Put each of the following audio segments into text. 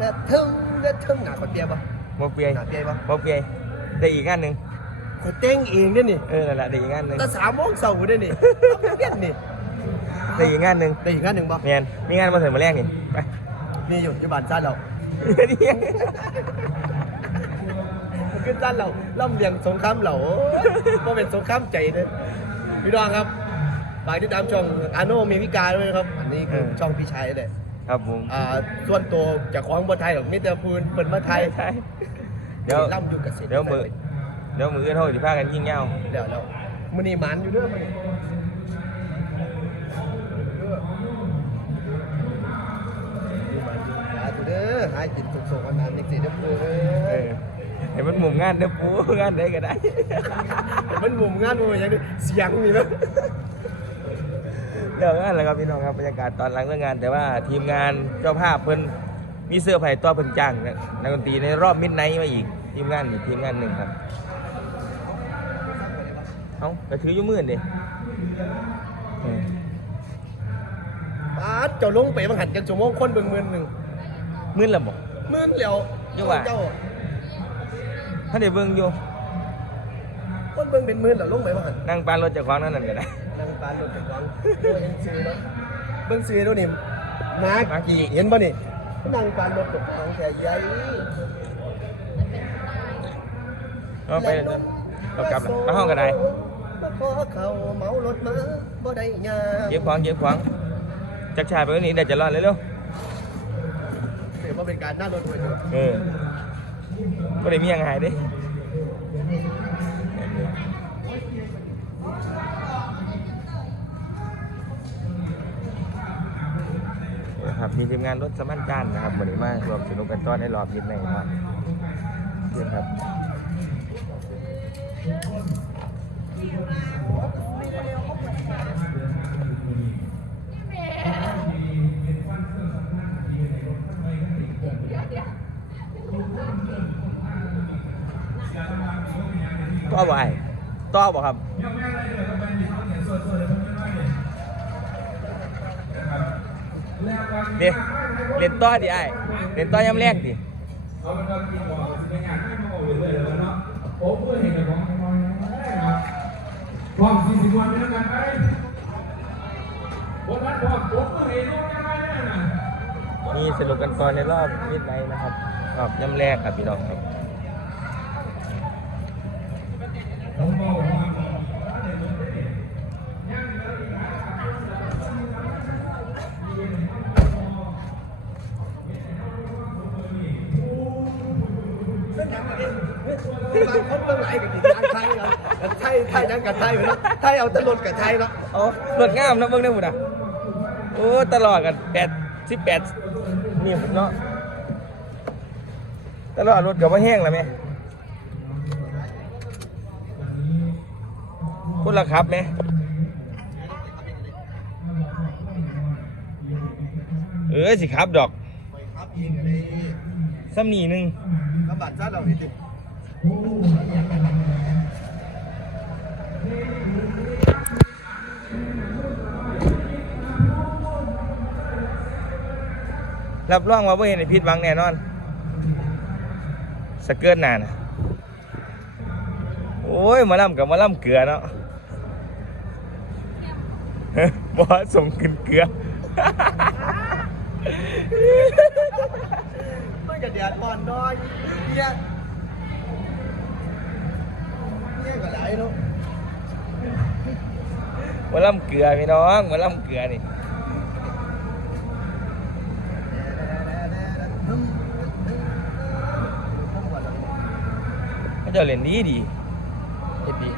เด้ทึ่งเด้ทึ่งหนาคนเปียบ่บ่เปียหนาเปียบ่บ่เปียได้อีกงานหนึ่งคนเต้งเองเด้อนี่เออนั่นแหละได้อีกงานหนึ่งตั้งสามโมงเสาร์เด้นี่เปลี่ยนนี่ได้อีกงานหนึ่งได้อีกงานหนึ่งบ่แมนมีงานมาเสริมมาแรกนี่ไปมีอยู่ที่บ้านจ้านเราขึ้นจ้านเราล่ำเลียงสงครามเราบ่เป็นสงครามใจเด้อพี่น้องครับฝากติดตามช่องอาโนมีวิกาด้วยนะครับ อันนี้คือช่องพี่ชายเลย ครับผม อ่าส่วนตัวจากของบนไทยหรอกมิแต่พูนเปิดมาไทยใช่เดี๋ยว ล่ำอยู่กับสิเดี๋ยวมือเดี๋ยวมืออื่นเฮาสิพากันยิงยาวเดี๋ยวเดี๋ยวมันนี่หมันอยู่เด้วยมันหาอยู่เด้อหากินสุกๆวันนั้นนี่สิเด้อเพื่เอออให้มันมุมงานเด้อปูงานใดก็ได้ มันมุมงานมันอย่างนี้เสียงนี่นะ เรื่องงานแหละครับพี่น้องครับบรรยากาศตอนหลังเรื่องงาน แต่ว่าทีมงานเจ้าภาพเพิ่นมีเสื้อร์ไผ่ตัวเพิ่นจ้างนะนักดนตรีในรอบมิดไนท์มาอีก ทีมงานนี่ทีมงานหนึ่งครับเอ้ากระถืออยู่มื่นดิเออปาดเจ้าลงไปบางหันจังชั่วโมงคนเบิ่งหมื่นหนึ่งมื่นละบ่หมื่นแล้วยังว่าเจ้าถ้าได้เบิ่งอยู่คนเบิ่งเป็นหมื่นแล้วลงไปบางหันนั่งปานรถเจากของนั่นนั่นก็ได้ นางปานรถจักรวาลเบิ่งซื้อเนาะเบิ่งซื้อดูนี่มามากี่เห็นป่ะนี่นางปานรถจักรวาลแค่ใหญ่เอาไปเรากลับแล้วไปห้องกันได้มาขอเขาเมารถมาบ่ได้ยาเก็บของเก็บของจักชายไปวันนี้เดี๋ยวจะรอดเร็วถือว่าเป็นการน่ารถไว้เถอะๆเออก็ได้มีหยังหายเดิ มีทีมงานรถสมันการนะครับวันนี้มารวมสนุกกันต้อนในรอบยิดในครับเชิญครับต่อไอ้ต่อบ่ครับ เดี๋ยวเล่นต่อดิไอ้เล่นต่อย้ำแรกดิพร้อมสี่สิบวันแล้วกันไปวันนั้นพร้อมผมก็เห็นว่าจะไปแน่น่ะมีสนุกกันก่อนในรอบมิดไนท์นะครับรอบย่ำแรกครับพี่น้องครับ ผมบอกว่าบางคนเบิ่งไหลกับกินงาไทยเนาะไทยไทยนั่งกับไทยเนาะไทยเอาตลดกับไทยเนาะโอ้รถงามนะเบิ่งได้หมดอะโอ้ตลอดกันแปดสิบแปดนี่เนาะตลอดรถกับว่าแห้งแล้วไหมพูดละครับไหมเออสิครับดอกครับอีกอะไรซ้ำนีหนึงกระบาดซาเรานี่ติ รับรองว่าบ่เห็นให้ผิดหวังแน่นอน สเกิร์ตหนานะโอ้ยมาล่ำกับมาล่ำเกลือเนาะบอสส่งขึ้นเกลือมันก็แดดอ่อนน้อยเนี่ย เนี่ยก็หลายเนาะหมาล่ำเกลือพี่น้องหมาล่ำเกลือนี่เขาเจะเล่นดีดีเฮ็ดดี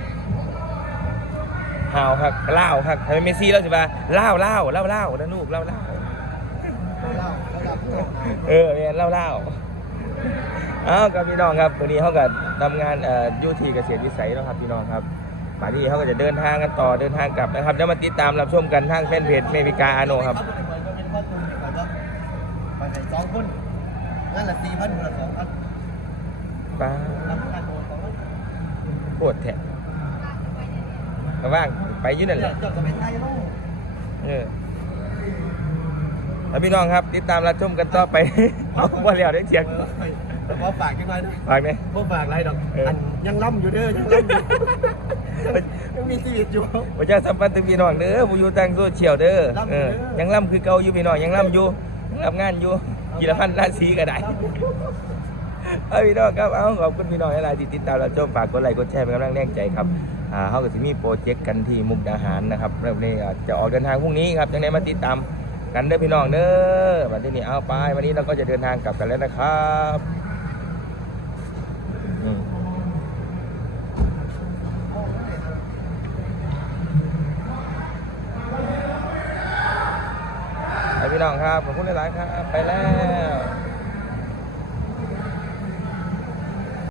ฮาวครับล่าวครับทำไมเมสซี่แล้วสิบ่าล่าวล่าวล่าวล่าวนะลูกล่าวล่าวเล่าระดับเออเนี่ยเล่าเล่า อ้าวกับพี่น้องครับวันนี้เขาก็ทำงานเอ่อยูทีเกษตรวิสัยเนาะครับพี่น้องครับป่านนี้เขาก็จะเดินทางกันต่อเดินทางกลับนะครับแล้วมาติดตามรับชมกันทางแฟนเพจเมวิกาอาโนครับเป็นข้อมูลก่อนเนาะไปไหนสองคนนั่นแหละสี่พันคนละสองพันป้ารับปวดแทะมาว่างไปยืนนั่นแหละเจ้าจะไปไทยเนาะเออแล้วพี่น้องครับ ติดตามรับชมกันต่อไปเอาว่าแล้วได้เสียง ขอฝากกันหน่อยนะฝากไหมบ่ฝากอะไรดอกเอออั นยังล่ำอยู่เด้อยังล่ำอยู่ยังมีชีวิตอยู่ ประชาสัมพันธ์ถึงพี่น้องเด้อผู้อยู่ทางโซเชียลเด้อล่ำอยู่เออเด้อยังล่ำคือเก่าอยู่พี่น้องยังล่ำอยู่ยังรับงานอยู่กีฬาพันธ์ราศีก็ได้เอาพี่น้องครับเอาขอบคุณพี่น้องหลายๆที่ติดตามรับชมฝากกดไลค์กดแชร์เป็นกำลังแรงใจครับอ่าเขาก็จะมีโปรเจกต์กันที่มุกดาหารนะครับเริ่มนี้อ่าจะออกเดินทางพรุ่งนี้ครับยังไงมาติดตามกันเด้อพี่น้องเด้อวันที่นี้เอาไปวันนี้เราก็จะเดินทางกลับกันแล้วนะครับอืมไป พี่น้องครับขอบคุณหลายๆครับไปแล้ว